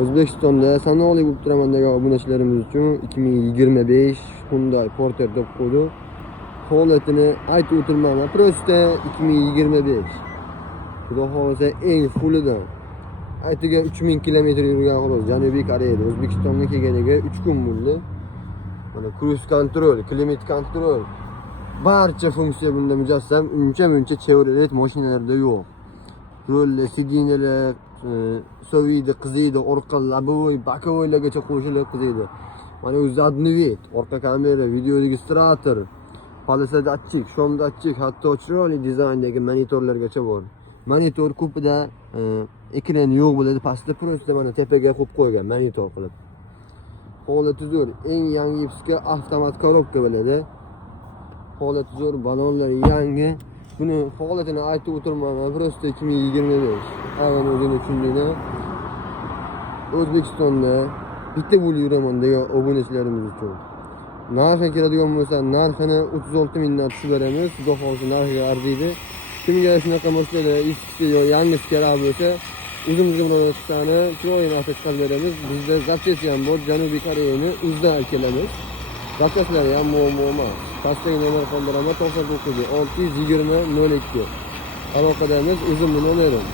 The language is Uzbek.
O'zbekistonda sanoqli bo'lib turamandagi obunachilarimiz uchun 2025 Hyundai Porter deb qo'ydi. Holatini aytib o'tirmayman, prosta 2025. Xudo xohlasa eng fulidan. Aytiga 3000 kilometr yurgan xolos Janubiy Koreyada O'zbekistonga kelganiga 3 kun bo'ldi. Mana cruise control, climate control, barcha funksiya bunda mujassam, uncha Chevrolet mashinalarida yo'q. Rollar, sidinalar, soviydi, qiziydi, orqa labovoy, bakovoylargacha qo'shilib qiziydi. Mana u zadniy vid, orqa kamera, video registrator, polisa datchik, shom datchik, hatto chiroyli dizayndagi monitorlargacha bor. Monitor ko'pida ekran yo'q bo'ladi, pastda prosta mana tepaga qo'yib qo'ygan monitor qilib. Holati zo'r, eng yangi Ipsga avtomat korobka bo'ladi. Holati zo'r, balonlar yangi. Buni holatini aytib o'tirmayman, prosta 2025. Aynan o'zini tushundingmi? O'zbekistonda bitta bo'lib yuraman degan obunachilarimiz uchun. Narxga keladigan bo'lsa, narxini 36 mingdan tushib beramiz. Xudo xohlasa narxiga arziydi. Kimga shunaqa modelda eski yo yangisi kerak bo'lsa, o'zimizga murojaat qilsani chiroyli narxga chiqarib beramiz. Bizda zapchasi ham bor, Janubiy Koreyani o'zidan olib kelamiz. Zapchaslari ham muammo emas. Pastdagi nomer qoldiraman 99 620 02. Aloqadamiz, o'zimning nomerim.